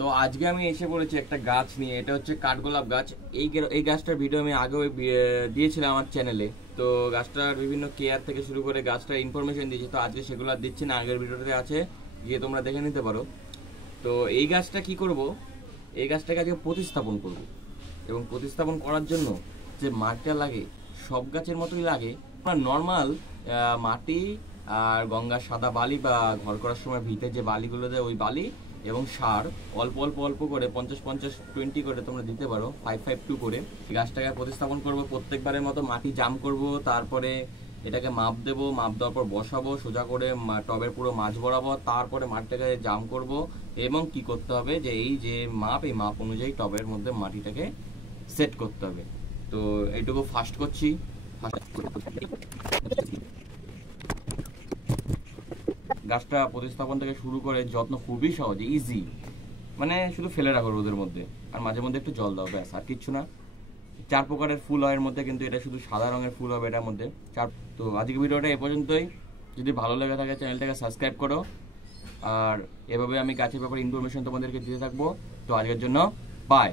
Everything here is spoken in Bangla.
তো আজকে আমি এসে পড়েছি একটা গাছ নিয়ে। এটা হচ্ছে কাঠগোলাপ গাছ। এই গাছটার ভিডিও আমি আগেও দিয়েছিলাম আমার চ্যানেলে। তো গাছটার বিভিন্ন কেয়ার থেকে শুরু করে গাছটার ইনফরমেশন দিয়েছি। তো আজকে সেগুলো আর দিচ্ছি না, আগের ভিডিওতে আছে, গিয়ে তোমরা দেখে নিতে পারো। তো এই গাছটা কি করব, এই গাছটাকে আজকে প্রতিস্থাপন করব। এবং প্রতিস্থাপন করার জন্য যে মাটিটা লাগে সব গাছের মতোই লাগে, নর্মাল মাটি আর গঙ্গার সাদা বালি বা ঘর করার সময় ভিতে যে বালিগুলো দেয় ওই বালি এবং সার অল্প অল্প অল্প করে 50-50-20 করে তোমরা দিতে পারো, 5-5-2 করে। গাছটাকে প্রতিস্থাপন করব প্রত্যেকবারের মতো। মাটি জাম করব, তারপরে এটাকে মাপ দেবো, মাপ দেওয়ার পর বসাবো সোজা করে টবের পুরো মাছ বরাবর। তারপরে মাটিটাকে জাম করব এবং কি করতে হবে যে এই যে মাপ, এই মাপ অনুযায়ী টবের মধ্যে মাটিটাকে সেট করতে হবে। তো এইটুকু ফাস্ট করছি। গাছটা প্রতিস্থাপন থেকে শুরু করে যত্ন খুবই সহজ, ইজি। মানে শুধু ফেলে রাখো রোদের মধ্যে, আর মাঝে মধ্যে একটু জল দাও, ব্যাস, আর কিচ্ছু না। 4 প্রকারের ফুল হয় এর মধ্যে, কিন্তু এটা শুধু সাদা রঙের ফুল হবে এটার মধ্যে। তো আজকে ভিডিওটা এ পর্যন্তই। যদি ভালো লেগে থাকে চ্যানেলটাকে সাবস্ক্রাইব করো, আর এভাবে আমি গাছের ব্যাপারে ইনফরমেশন তোমাদেরকে দিতে থাকবো। তো আজকের জন্য বাই।